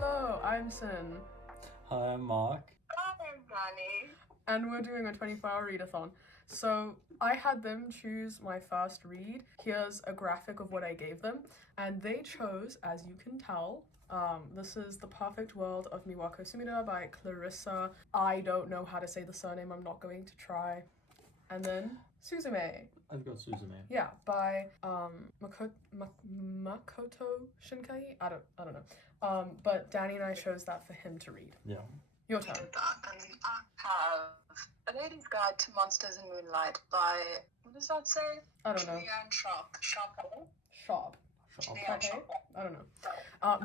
Hello, I'm Sin. Hi, I'm Mark. I'm Danny. And we're doing a 24-hour readathon. So I had them choose my first read. Here's a graphic of what I gave them. And they chose, as you can tell, this is The Perfect World of Miwako Sumida by Clarissa. I don't know how to say the surname, I'm not going to try. And then Suzume. I've got Suzume. Yeah, by Makoto Shinkai? I don't know. But Danny and I chose that for him to read. Yeah. Your turn. And I have A Lady's Guide to Monsters in Moonlight by, what does that say? I don't know. Julianne Sharp. Sharp. Okay. I don't know.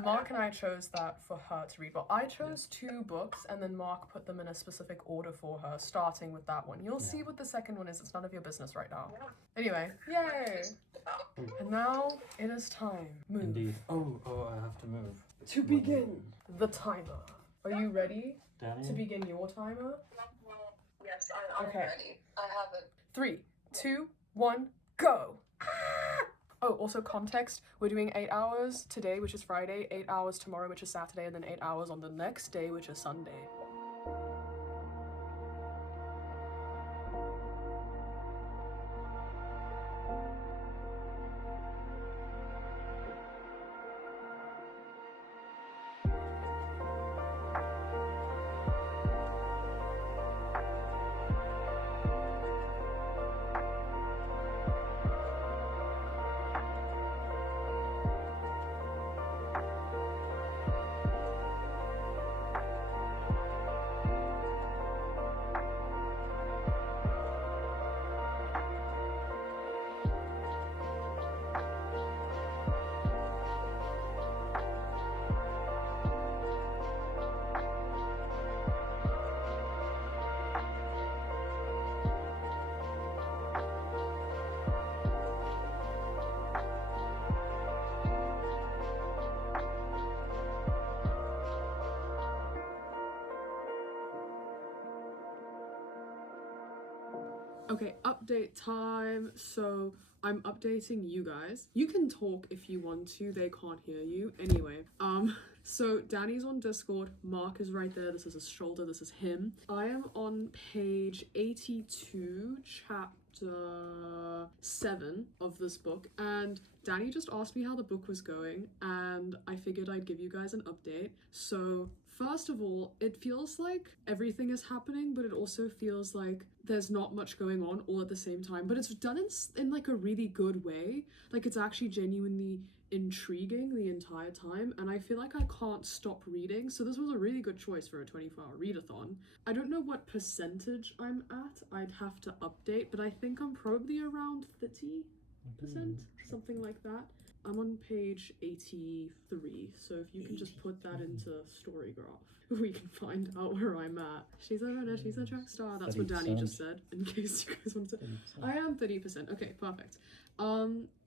Mark and I chose that for her to read. Well, I chose 2 books and then Mark put them in a specific order for her, starting with that one. You'll see what the second one is. It's none of your business right now. Yeah. Anyway, yay! And now it is time. Move. Indeed. Oh, I have to move. To begin the timer. Are you ready Danny? to begin your timer? Yes, I'm Okay. ready. I have it. 3, 2, 1, go! Oh, also context, we're doing 8 hours today, which is Friday, 8 hours tomorrow, which is Saturday, and then 8 hours on the next day, which is Sunday. Okay, update time. So I'm updating you guys. You can talk if you want to, they can't hear you. Anyway, so Danny's on Discord, Mark is right there, this is his shoulder, this is him. I am on page 82, chapter 7 of this book, and Danny just asked me how the book was going, and I figured I'd give you guys an update. So first of all, it feels like everything is happening, but it also feels like there's not much going on all at the same time, but it's done in like a really good way. Like it's actually genuinely intriguing the entire time, and I feel like I can't stop reading, so this was a really good choice for a 24-hour readathon. I don't know what percentage I'm at, I'd have to update, but I think I'm probably around 30%, something like that. I'm on page 83, so if you can just put that into Storygraph, we can find out where I'm at. She's a runner, she's a track star. That's what Danny just said, in case you guys want to. 30%. I am 30%. Okay, perfect.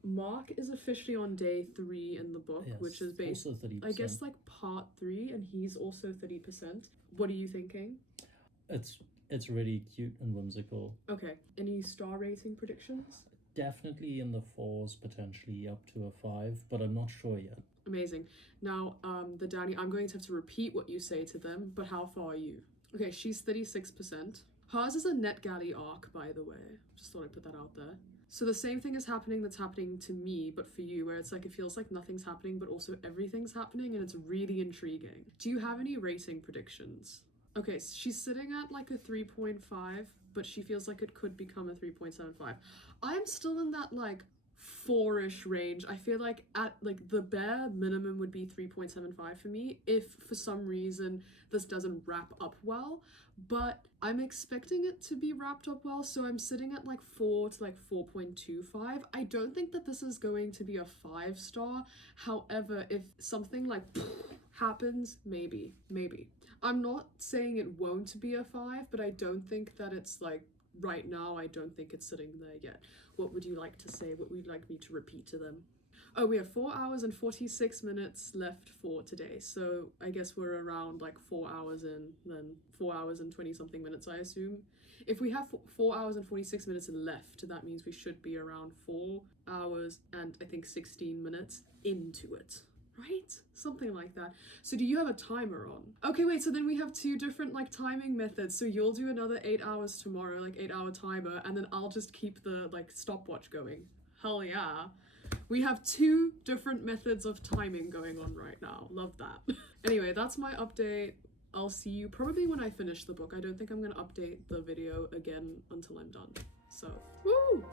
Mark is officially on day 3 in the book, Yes, which is based, also 30%. I guess, like part 3, and he's also 30%. What are you thinking? It's really cute and whimsical. Okay, any star rating predictions? Definitely in the 4s, potentially up to a 5, but I'm not sure yet. Amazing. Now, the Danny, I'm going to have to repeat what you say to them, but how far are you? Okay, she's 36%. Hers is a NetGalley arc, by the way. Just thought I'd put that out there. So the same thing is happening that's happening to me, but for you, where it's like it feels like nothing's happening, but also everything's happening, and it's really intriguing. Do you have any rating predictions? Okay, so she's sitting at like a 3.5, but she feels like it could become a 3.75. I'm still in that like 4-ish range. I feel like at like the bare minimum would be 3.75 for me if for some reason this doesn't wrap up well, but I'm expecting it to be wrapped up well, so I'm sitting at like 4 to like 4.25. I don't think that this is going to be a 5-star. However, if something like happens, maybe. I'm not saying it won't be a 5, but I don't think that it's like right now, I don't think it's sitting there yet. What would you like to say? What would you like me to repeat to them? Oh, we have 4 hours and 46 minutes left for today. So I guess we're around like 4 hours in, then 4 hours and 20 something minutes, I assume. If we have 4 hours and 46 minutes left, that means we should be around 4 hours and I think 16 minutes into it. right? Something like that. So do you have a timer on? Okay, wait, so then we have two different like timing methods. So you'll do another 8 hours tomorrow, like 8-hour timer, and then I'll just keep the like stopwatch going. Hell yeah. We have two different methods of timing going on right now. Love that. Anyway, that's my update. I'll see you probably when I finish the book. I don't think I'm gonna update the video again until I'm done. So, woo!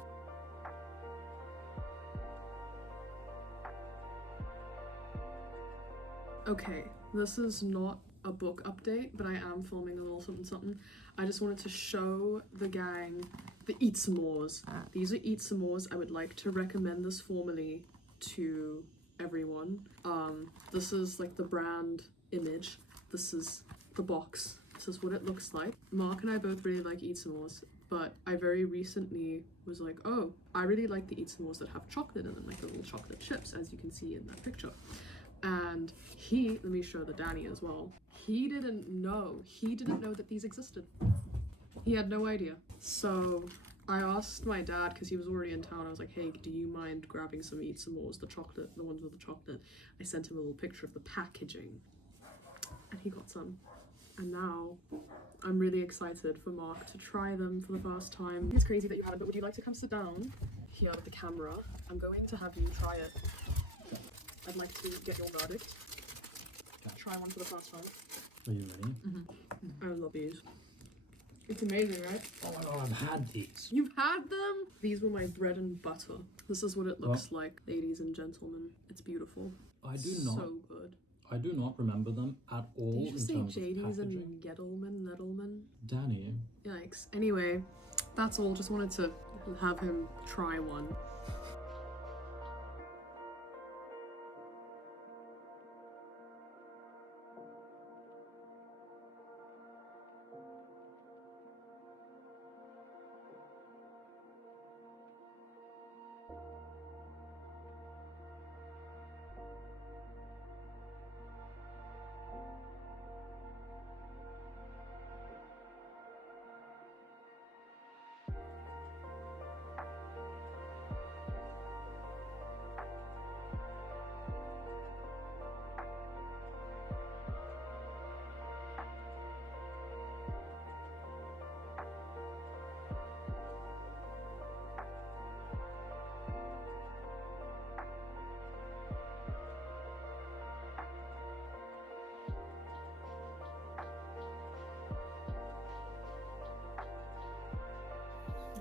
Okay, this is not a book update, but I am filming a little something. I just wanted to show the gang the Eat S'mores. These are Eat S'mores. I would like to recommend this formally to everyone. This is like the brand image. This is the box. This is what it looks like. Mark and I both really like Eat S'mores, but I very recently was like, oh, I really like the Eat S'mores that have chocolate in them, like the little chocolate chips, as you can see in that picture. And let me show the Danny as well. He didn't know that these existed. He had no idea. So I asked my dad, because he was already in town, I was like, hey, do you mind grabbing some Eat S'mores, the ones with the chocolate? I sent him a little picture of the packaging, and he got some. And now I'm really excited for Mark to try them for the first time. It's crazy that you haven't, but would you like to come sit down here with the camera? I'm going to have you try it. I'd like to get your verdict. Try one for the first time. Are you ready? I love these. It's amazing, right? Oh my god, I've had these. You've had them? These were my bread and butter. This is what it looks like, ladies and gentlemen. It's beautiful. I do So good. I do not remember them at all. Did you just say in terms JD's of and Nettleman? Danny. Yikes. Anyway, that's all. Just wanted to have him try one.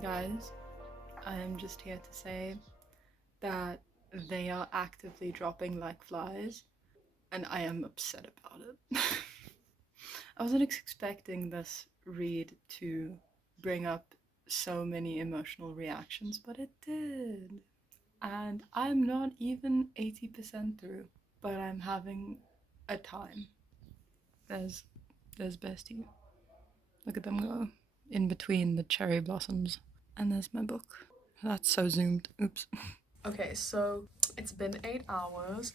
Guys, I am just here to say that they are actively dropping like flies, and I am upset about it. I wasn't expecting this read to bring up so many emotional reactions, but it did. And I'm not even 80% through, but I'm having a time. There's Bestie. Look at them go in between the cherry blossoms. And there's my book. That's so zoomed. Oops. Okay, so it's been 8 hours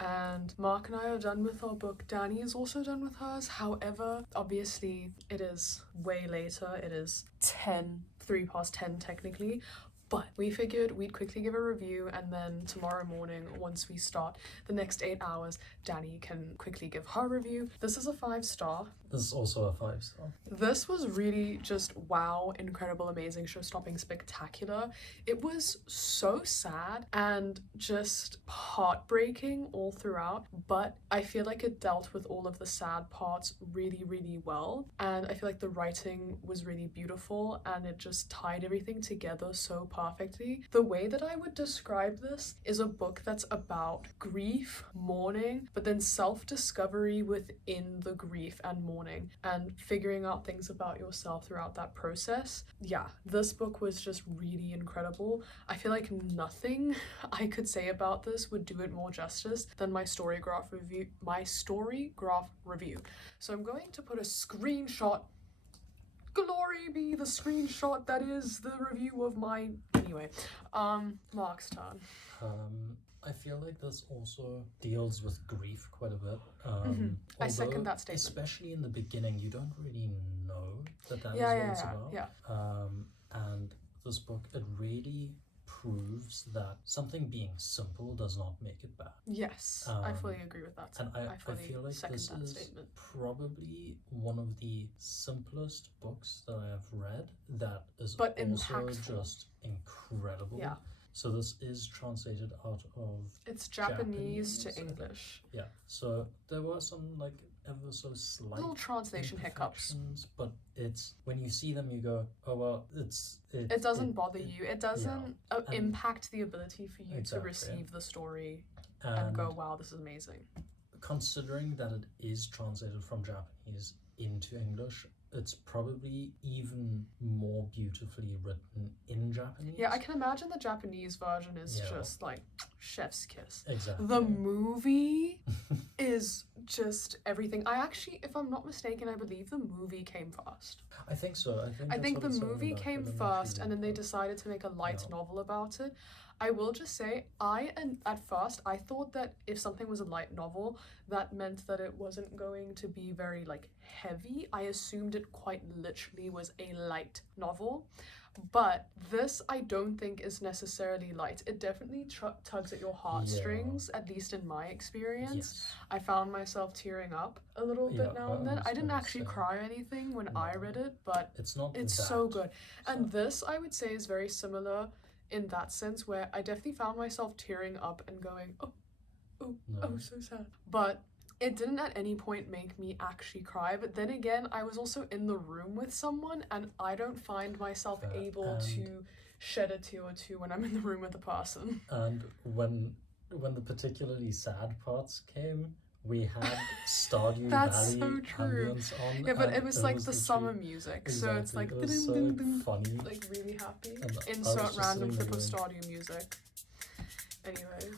and Mark and I are done with our book. Danny is also done with hers. However, obviously it is way later. It is 3:10 technically. But we figured we'd quickly give a review, and then tomorrow morning, once we start the next 8 hours, Danny can quickly give her review. This is a 5-star. This is also a 5-star. This was really just wow, incredible, amazing, show-stopping, spectacular. It was so sad and just heartbreaking all throughout, but I feel like it dealt with all of the sad parts really, really well. And I feel like the writing was really beautiful and it just tied everything together so perfectly. The way that I would describe this is a book that's about grief, mourning, but then self-discovery within the grief and mourning, and figuring out things about yourself throughout that process. Yeah, this book was just really incredible. I feel like nothing I could say about this would do it more justice than my Storygraph review. So I'm going to put a screenshot. Glory be the screenshot that is the review of mine. Anyway, Mark's turn. I feel like this also deals with grief quite a bit. I second although, that statement. Especially in the beginning, you don't really know that is what it's about. Yeah. And this book, it really proves that something being simple does not make it bad. Yes, I fully agree with that. And I fully feel like second this that is statement. probably one of the simplest books that I have read that is But also impactful. just incredible. Yeah. So this is translated out of It's Japanese to Japanese, I think. English. Yeah. So there were some like ever so slight Little translation hiccups. imperfections, but it's when you see them you go, oh well, It doesn't bother you. It doesn't and- impact the ability for you Exactly. to receive the story and go, wow, this is amazing. Considering that it is translated from Japanese into English, it's probably even more beautifully written in Japanese. Yeah, I can imagine the Japanese version is Yeah. just like chef's kiss. Exactly. The movie is just everything. I actually, if I'm not mistaken, I believe the movie came first. I think so. I think the that's what it said on movie back, came but I'm not first, sure. and then they decided to make a light Yeah. novel about it. I will just say, at first, I thought that if something was a light novel, that meant that it wasn't going to be very, like, heavy. I assumed it quite literally was a light novel. But this, I don't think, is necessarily light. It definitely tugs at your heartstrings, at least in my experience. Yes. I found myself tearing up a little Yeah, bit now and I then. was I didn't gonna actually say. cry or anything when I read it, but It's not it's that. so good. And So- this, I would say, is very similar in that sense, where I definitely found myself tearing up and going, oh, No. so sad. But it didn't at any point make me actually cry. But then again, I was also in the room with someone, and I don't find myself Fair. able to shed a tear or two when I'm in the room with a person. And when the particularly sad parts came, we had Stardew That's Valley so true. ambience on. Yeah, but and it was like the literally- summer music, so it's like, Exactly, it was so, ding, ding, funny. like really happy. And I was Insert just random sitting clip of there Stardew music. Anyway.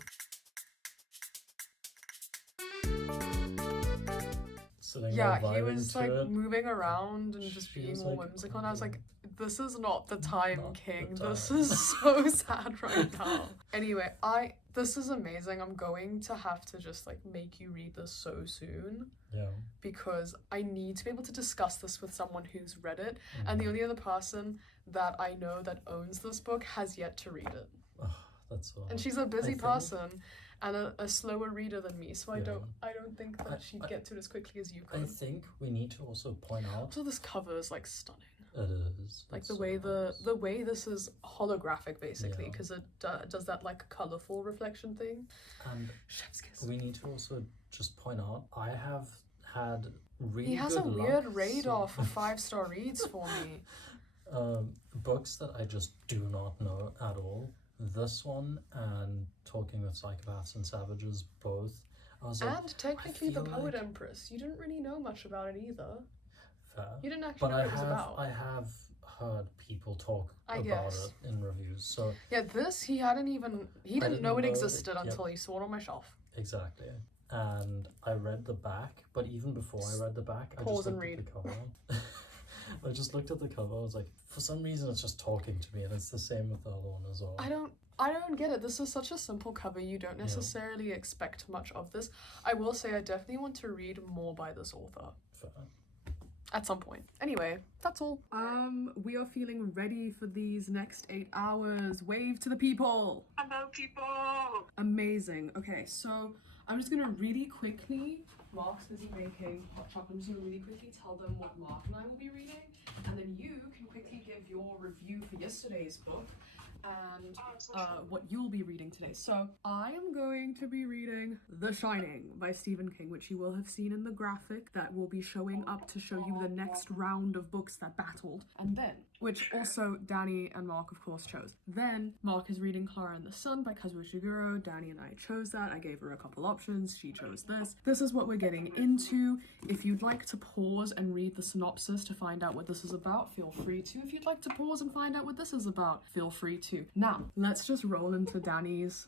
Sitting Yeah, there he vibing was to like it. moving around and just She being was, all like, whimsical, and I was like, this is not the time, Not the King. time. This is so sad right now. Anyway, this is amazing. I'm going to have to just like make you read this so soon, Yeah. because I need to be able to discuss this with someone who's read it, and the only other person that I know that owns this book has yet to read it. Oh, that's so. And she's a busy think- person and a slower reader than me, so I Yeah. don't think that she'd get to it as quickly as you I could. think we need to also point out So this cover is like stunning. it is Like it's the so way nice. the way this is holographic, basically, Yeah. because it does that like colorful reflection thing. And Chef's kiss. we need to also just point out I have had really He has a good weird luck radar for so- 5-star reads for me. books that I just do not know at all. This one and Talking with Psychopaths and Savages both. I was like, And technically, The feel Poet like- Empress. You didn't really know much about it either. fair. You didn't actually But know I what it was have about. I have heard people talk I about guess. it in reviews. So Yeah, this he didn't know it existed until he saw it on my shelf. exactly. And I read the back, but even before I read the back, I Pause just and looked read. at the cover. I just looked at the cover. I was like, for some reason, it's just talking to me, and it's the same with the other one as well. I don't get it. This is such a simple cover. You don't necessarily expect much of this. I will say I definitely want to read more by this author. Fair. At some point. Anyway, that's all. We are feeling ready for these next 8 hours. Wave to the people. Hello, people. Amazing. Okay, so I'm just gonna really quickly, Mark's busy making hot chocolate. I'm just gonna really quickly tell them what Mark and I will be reading, and then you can quickly give your review for yesterday's book and what you'll be reading today. So I am going to be reading The Shining by Stephen King, which you will have seen in the graphic that will be showing up to show you the next round of books that battled. And then, which also Danny and Mark of course chose. Then Mark is reading Clara and the Sun by Kazuo Ishiguro. Danny and I chose that. I gave her a couple options. She chose this. This is what we're getting into. If you'd like to pause and read the synopsis to find out what this is about, feel free to. If you'd like to pause and find out what this is about, feel free to. Now, let's just roll into Danny's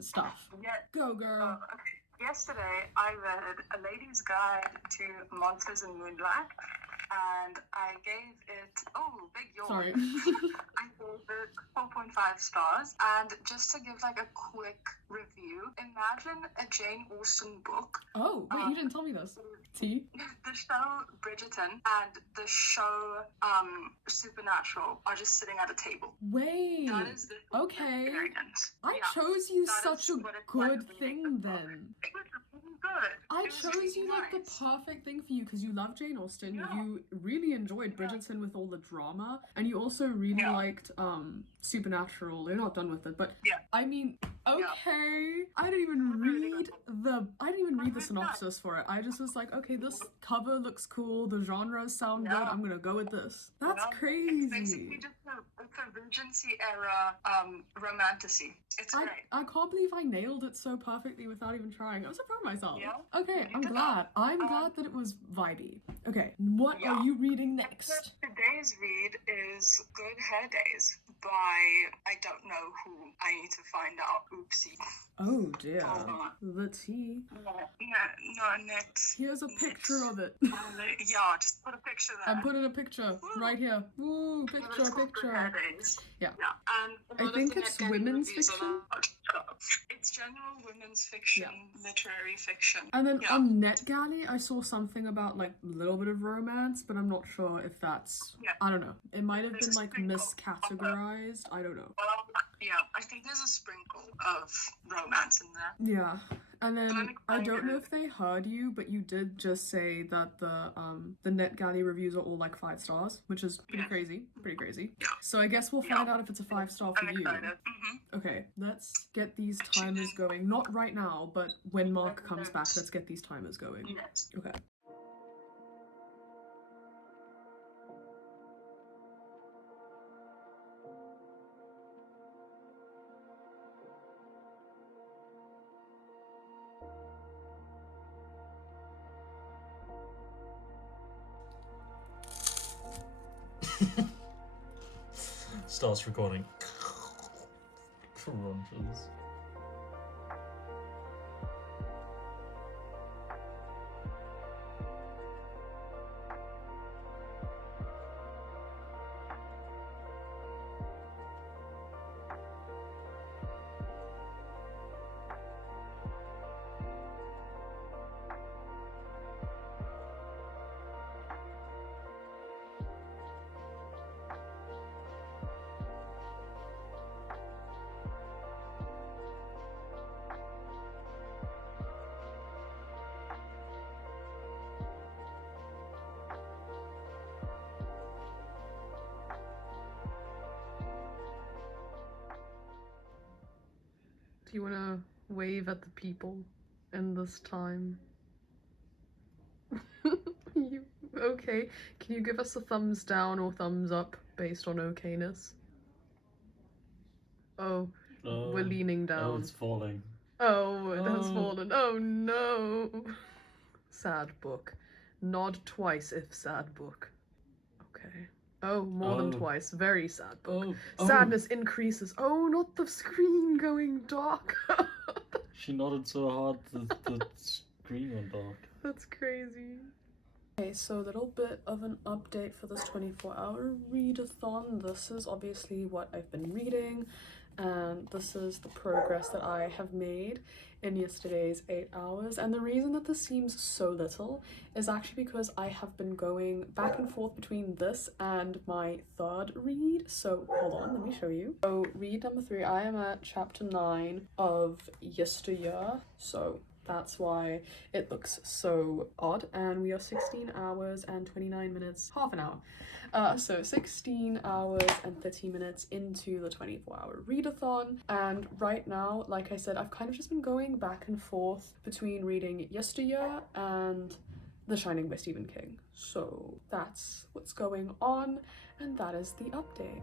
stuff. Yeah. Go, girl. Okay. Yesterday, I read A Lady's Guide to Monsters in Moonlight and I gave it, oh, big yawn. Sorry. I gave it 4.5 stars. And just to give like a quick review, imagine a Jane Austen book. Oh, wait, you didn't tell me this. T? The show Bridgerton and the show Supernatural are just sitting at a table. Wait. That is the Okay. experience. I Yeah. chose you That such is a what it's like good reading thing the book. then. It was really good. I It was chose really you like the nice. perfect thing for you because you love Jane Austen. Yeah. You really enjoyed Yeah. Bridgerton with all the drama, and you also really Yeah. liked Supernatural. They're not done with it, but Yeah. I mean, okay. I didn't even read the synopsis for it. I just was like, okay, this cover looks cool. The genres sound good. Yeah. I'm gonna go with this. That's It's crazy. basically just a Regency era romantasy. It's great. I can't believe I nailed it so perfectly without even trying. I'm so proud of myself. Yeah. Okay, You I'm did glad. that. I'm glad that it was vibey. Okay, what Yeah. are you reading next? Today's read is Good Hair Days by, I don't know who. I need to find out. Oopsie. Oh dear. Hold on. The tea. No, next. Here's a picture of it. Yeah, just put a picture there. I'm putting a picture right here. Woo, It's picture, called Good Hair picture. Days. Yeah. And a I lot of think the it's net women's reviews are fiction. that. It's general women's fiction, literary fiction. And then Yeah. on NetGalley, I saw something about like a little bit of romance, but I'm not sure if that's. Yeah. I don't know. It might have There's been a like sprinkle. miscategorized. I don't know. Well, yeah, I think there's a sprinkle of romance in there. Yeah. And then I'm I don't excited. know if they heard you, but you did just say that the NetGalley reviews are all like 5 stars, which is pretty Yeah. crazy. Pretty crazy. Yeah. So I guess we'll Yeah. find out if it's a 5-star for I'm you. excited. Okay, let's get these timers going. Not right now, but when Mark comes back, let's get these timers going. Yes. Okay. Starts recording. Crunches. Do you want to wave at the people in this time? Okay. Can you give us a thumbs down or thumbs up based on okayness? Oh, we're leaning down. Oh, it's falling. Oh, it has Oh. fallen. Oh no. Sad book. Nod twice if sad book. Okay. Oh, more than Oh. twice. Very sad book. Oh, Sadness increases. Oh, not the screen going dark. She nodded so hard that the screen went dark. That's crazy. Okay, so a little bit of an update for this 24-hour readathon. This is obviously what I've been reading, and this is the progress that I have made in yesterday's 8 hours. And the reason that this seems so little is actually because I have been going back and forth between this and my third read. So hold on, let me show you. So read number 3, I am at chapter 9 of Yesteryear. So that's why it looks so odd. And we are 16 hours and 29 minutes, half an hour. So 16 hours and 30 minutes into the 24-hour readathon. And right now, like I said, I've kind of just been going back and forth between reading Yesteryear and The Shining by Stephen King. So that's what's going on, and that is the update.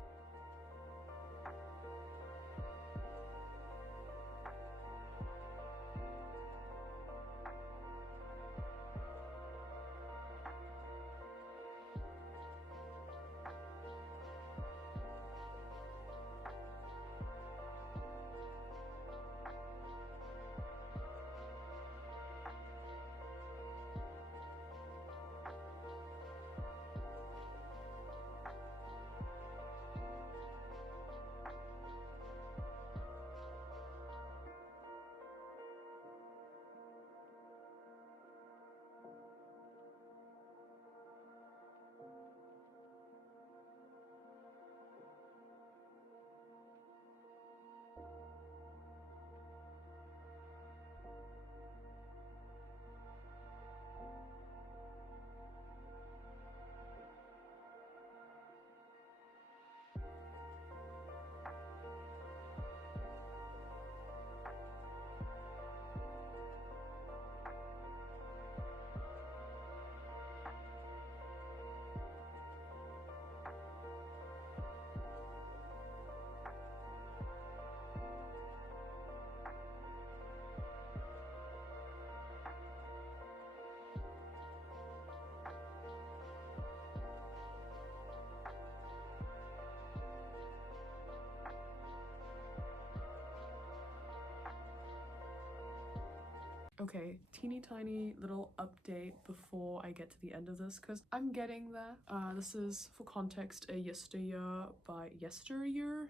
Okay, teeny tiny little update before I get to the end of this, because I'm getting there. This is, for context, a yesteryear by yesteryear?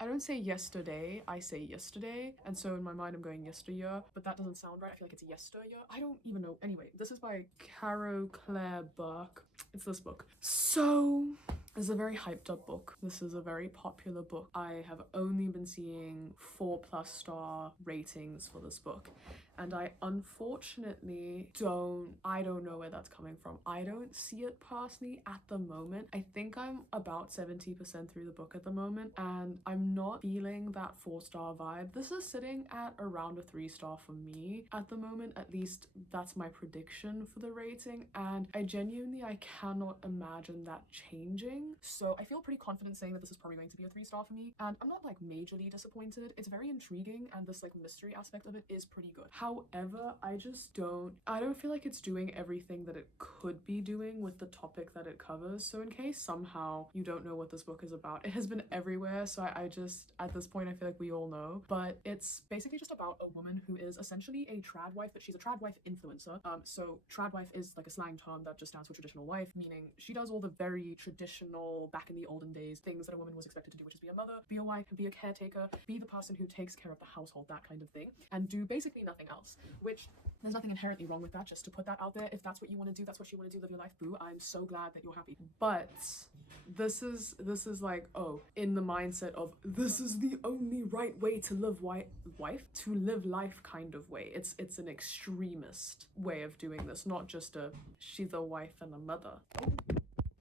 I don't say yesterday, I say yesterday, and so in my mind I'm going yesteryear, but that doesn't sound right. I feel like it's yesteryear. I don't even know. Anyway, this is by Caro Claire Burke. It's this book. So, this is a very hyped up book. This is a very popular book. I have only been seeing 4+ star ratings for this book, and I unfortunately I don't know where that's coming from. I don't see it personally at the moment. I think I'm about 70% through the book at the moment, and I'm not feeling that 4-star vibe. This is sitting at around a 3-star for me at the moment. At least that's my prediction for the rating, and I cannot imagine that changing. So I feel pretty confident saying that this is probably going to be a 3-star for me, and I'm not like majorly disappointed. It's very intriguing, and this like mystery aspect of it is pretty good. However, I don't feel like it's doing everything that it could be doing with the topic that it covers. So in case somehow you don't know what this book is about, it has been everywhere, so I just, at this point, I feel like we all know. But it's basically just about a woman who is essentially a trad wife, but she's a trad wife influencer. So trad wife is like a slang term that just stands for traditional wife, meaning she does all the very traditional, back in the olden days, things that a woman was expected to do, which is be a mother, be a wife, be a caretaker, be the person who takes care of the household, that kind of thing, and do basically nothing else, which there's nothing inherently wrong with that, just to put that out there. If that's what you want to do, that's what you want to do, live your life, boo. I'm so glad that you're happy. But this is like, oh, in the mindset of this is the only right way to live life kind of way. It's an extremist way of doing this, not just she's a wife and a mother.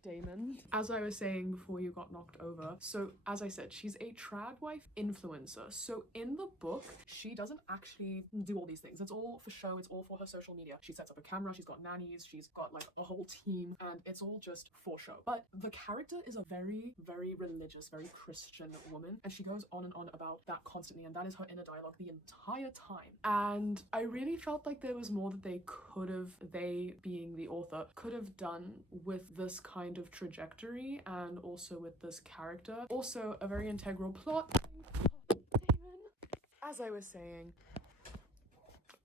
Damon. As I was saying before you got knocked over, so as I said, she's a trad wife influencer. So in the book, she doesn't actually do all these things. It's all for show, it's all for her social media. She sets up a camera, she's got nannies, she's got like a whole team, and it's all just for show. But the character is a very, very religious, very Christian woman, and she goes on and on about that constantly, and that is her inner dialogue the entire time. And I really felt like there was more that they being the author, could have done with this kind of trajectory and also with this character. Also, a very integral plot. As I was saying,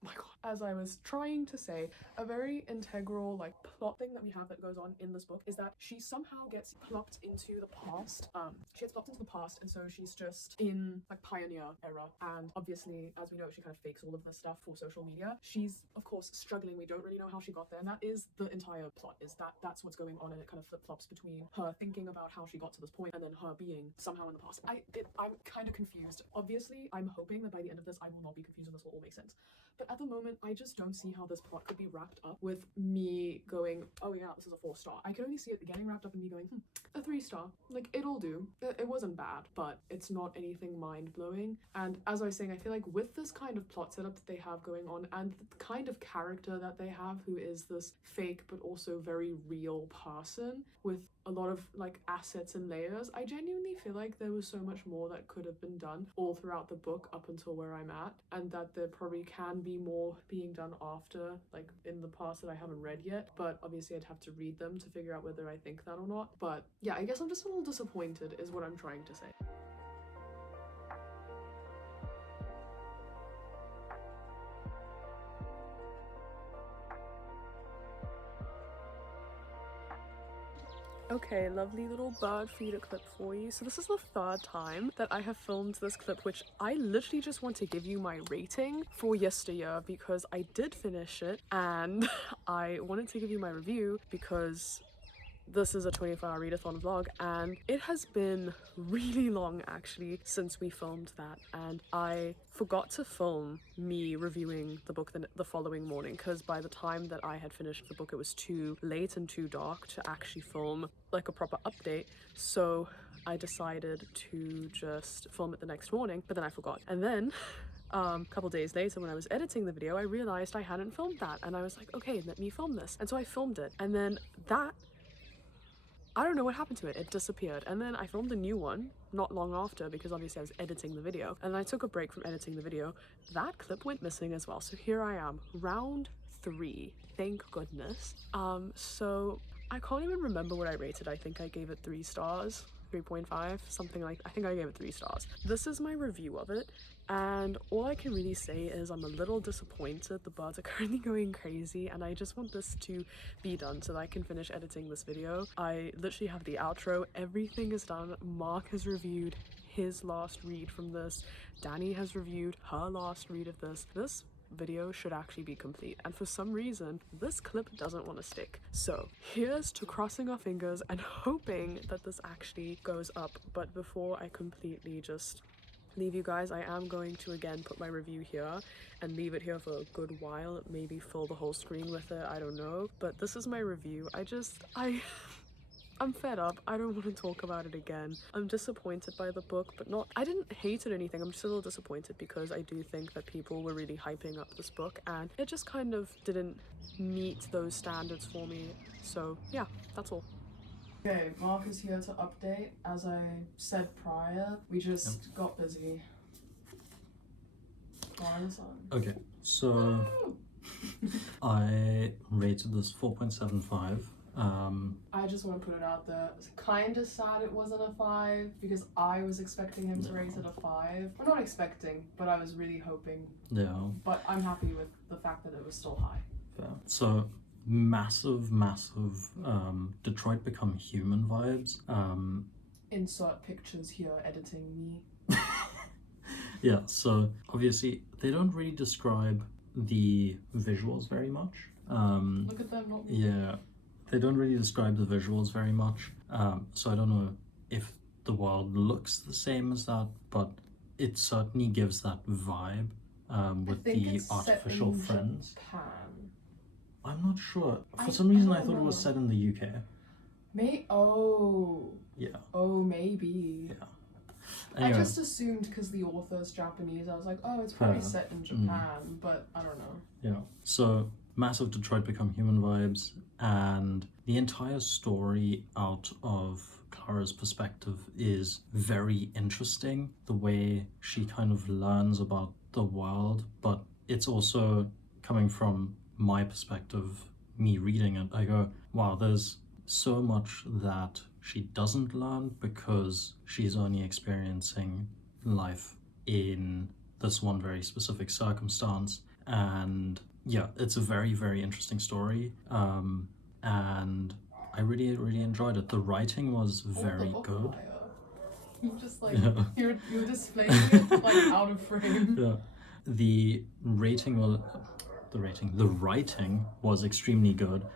my god, as I was trying to say, a very integral like plot thing that we have that goes on in this book is that she somehow gets plopped into the past. She gets plopped into the past, and so she's just in like pioneer era, and obviously, as we know, she kind of fakes all of this stuff for social media. She's of course struggling. We don't really know how she got there, and that is the entire plot, is that's what's going on, and it kind of flip-flops between her thinking about how she got to this point and then her being somehow in the past. I'm kind of confused. Obviously, I'm hoping that by the end of this I will not be confused and this will all make sense. But at the moment, I just don't see how this plot could be wrapped up with me going, oh yeah, this is a 4-star. I can only see it getting wrapped up and me going, a 3-star. Like, it'll do. It wasn't bad, but it's not anything mind-blowing. And as I was saying, I feel like with this kind of plot setup that they have going on, and the kind of character that they have, who is this fake but also very real person with a lot of like assets and layers, I genuinely feel like there was so much more that could have been done all throughout the book up until where I'm at, and that there probably can be more being done after, like in the past that I haven't read yet, but obviously I'd have to read them to figure out whether I think that or not. But yeah, I guess I'm just a little disappointed is what I'm trying to say. Okay, lovely little bird feeder clip for you. So this is the 3rd time that I have filmed this clip, which I literally just want to give you my rating for yesteryear because I did finish it, and I wanted to give you my review because this is a 24-hour readathon vlog, and it has been really long actually since we filmed that, and I forgot to film me reviewing the book the following morning because by the time that I had finished the book it was too late and too dark to actually film like a proper update. So I decided to just film it the next morning, but then I forgot. And then a couple days later when I was editing the video, I realized I hadn't filmed that, and I was like, okay, let me film this. And so I filmed it, and then I don't know what happened to it. It disappeared. And then I filmed a new one not long after because obviously I was editing the video. And then I took a break from editing the video. That clip went missing as well. So here I am, round 3. Thank goodness. So I can't even remember what I rated. I think I gave it 3 stars. 3.5, something like, I think I gave it 3 stars. This is my review of it, and all I can really say is I'm a little disappointed. The birds are currently going crazy, and I just want this to be done so that I can finish editing this video. I literally have the outro, everything is done. Mark has reviewed his last read from this, Danny has reviewed her last read of this. This video should actually be complete, and for some reason this clip doesn't want to stick. So here's to crossing our fingers and hoping that this actually goes up. But before I completely just leave you guys, I am going to again put my review here and leave it here for a good while, maybe fill the whole screen with it, I don't know. But this is my review. I'm fed up. I don't want to talk about it again. I'm disappointed by the book, but not, I didn't hate it or anything. I'm just a little disappointed because I do think that people were really hyping up this book and it just kind of didn't meet those standards for me. So yeah, that's all. Okay, Mark is here to update. As I said prior, we just got busy. Okay, so I rated this 4.75. I just want to put it out there. It's kind of sad it wasn't a 5 because I was expecting him to rate it a 5. Well, not expecting, but I was really hoping. Yeah. But I'm happy with the fact that it was still high. Fair. So massive Detroit Become Human vibes. Insert pictures here, editing me. Yeah, so obviously they don't really describe the visuals very much. Look at them, not me. Yeah. They don't really describe the visuals very much, so I don't know if the world looks the same as that, but it certainly gives that vibe with the artificial friends. Japan. I'm not sure. For some reason I thought it was set in the UK. Yeah. Oh, maybe. Yeah. Anyway. I just assumed because the author's Japanese, I was like, oh, it's probably set in Japan, but I don't know. Yeah. So massive Detroit Become Human vibes, and the entire story out of Clara's perspective is very interesting. The way she kind of learns about the world, but it's also coming from my perspective, me reading it. I go, wow, there's so much that she doesn't learn because she's only experiencing life in this one very specific circumstance. And yeah, it's a very, very interesting story, and I really, really enjoyed it. The writing was very good. You just like, you're displaying it like out of frame. Yeah. The writing was extremely good.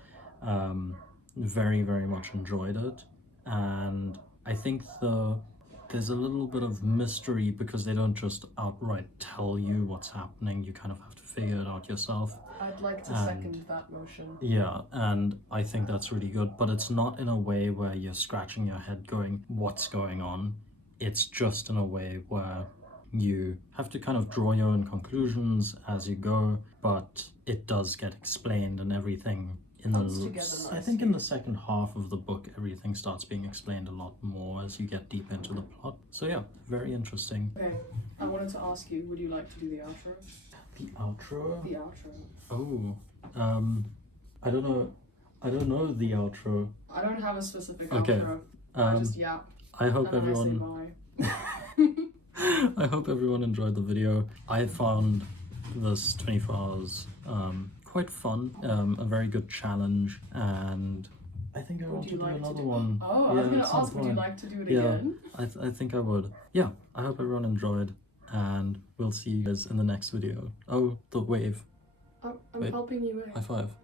Very, very much enjoyed it, and I think there's a little bit of mystery because they don't just outright tell you what's happening. You kind of have to figure it out yourself. I'd like to second that motion. Yeah, and I think that's really good, but it's not in a way where you're scratching your head going, what's going on? It's just in a way where you have to kind of draw your own conclusions as you go, but it does get explained and everything. I think in the second half of the book, everything starts being explained a lot more as you get deep into the plot. So yeah, very interesting. Okay, I wanted to ask you, would you like to do the outro? The outro? The outro. Oh, I don't know the outro. I don't have a specific okay. outro. I just yap. I hope everyone. I hope everyone enjoyed the video. I found this 24 hours quite fun, a very good challenge, and I think I want to do another one. Oh, I was going to ask, would you like to do it again? I think I would. Yeah, I hope everyone enjoyed, and we'll see you guys in the next video. Oh, the wave. I'm helping you. High five.